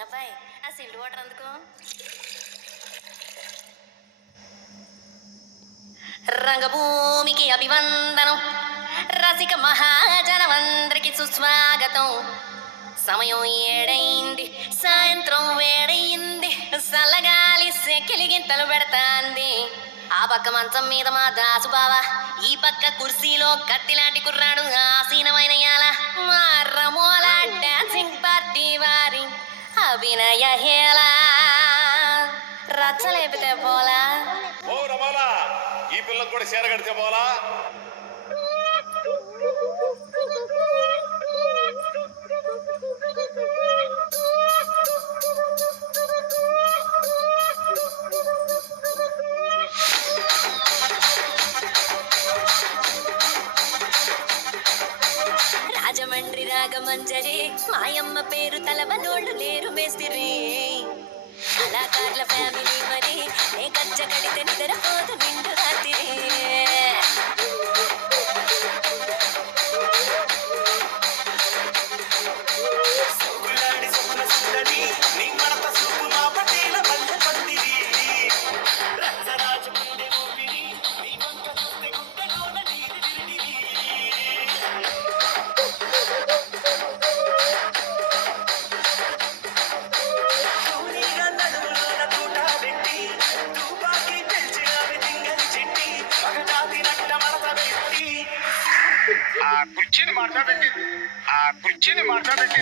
చిన్నబ్బాయి ఆ సిల్డ్ వాటర్ అందుకో. రంగభూమికి అభివందనం, రసిక మహాజనమందరికి సుస్వాగతం. సమయం ఏడైంది, సాయంత్రం వేడయింది, సల్లగాలి సెకిలిగింతలు పెడతాంది. ఆ పక్క మంచం మీద మా దాసు బావ, ఈ పక్క కుర్సీలో కత్తిలాంటి కుర్రాడు ఆసీనమైన యాల. మా రమోల డాన్సింగ్ పార్టీ వారి అభినయ హేళ. రచ్చలేపితే పోలా. ఓ రమాలా, ఈ పిల్లకు కూడా చీర కడితే పోలా. రాజమండ్రి రాగమంజరి, మాయమ్మ పేరు తలవనోళ్ళు లేరు మేస్తిరి. కళాకారుల ఫ్యామిలీ మరి, నే గజ్జ కడితే నిద్రపోదు నిండు రాత్రి. కుర్చీని మాట్లాడండి, ఆ కుర్చీని మాట్లాడండి.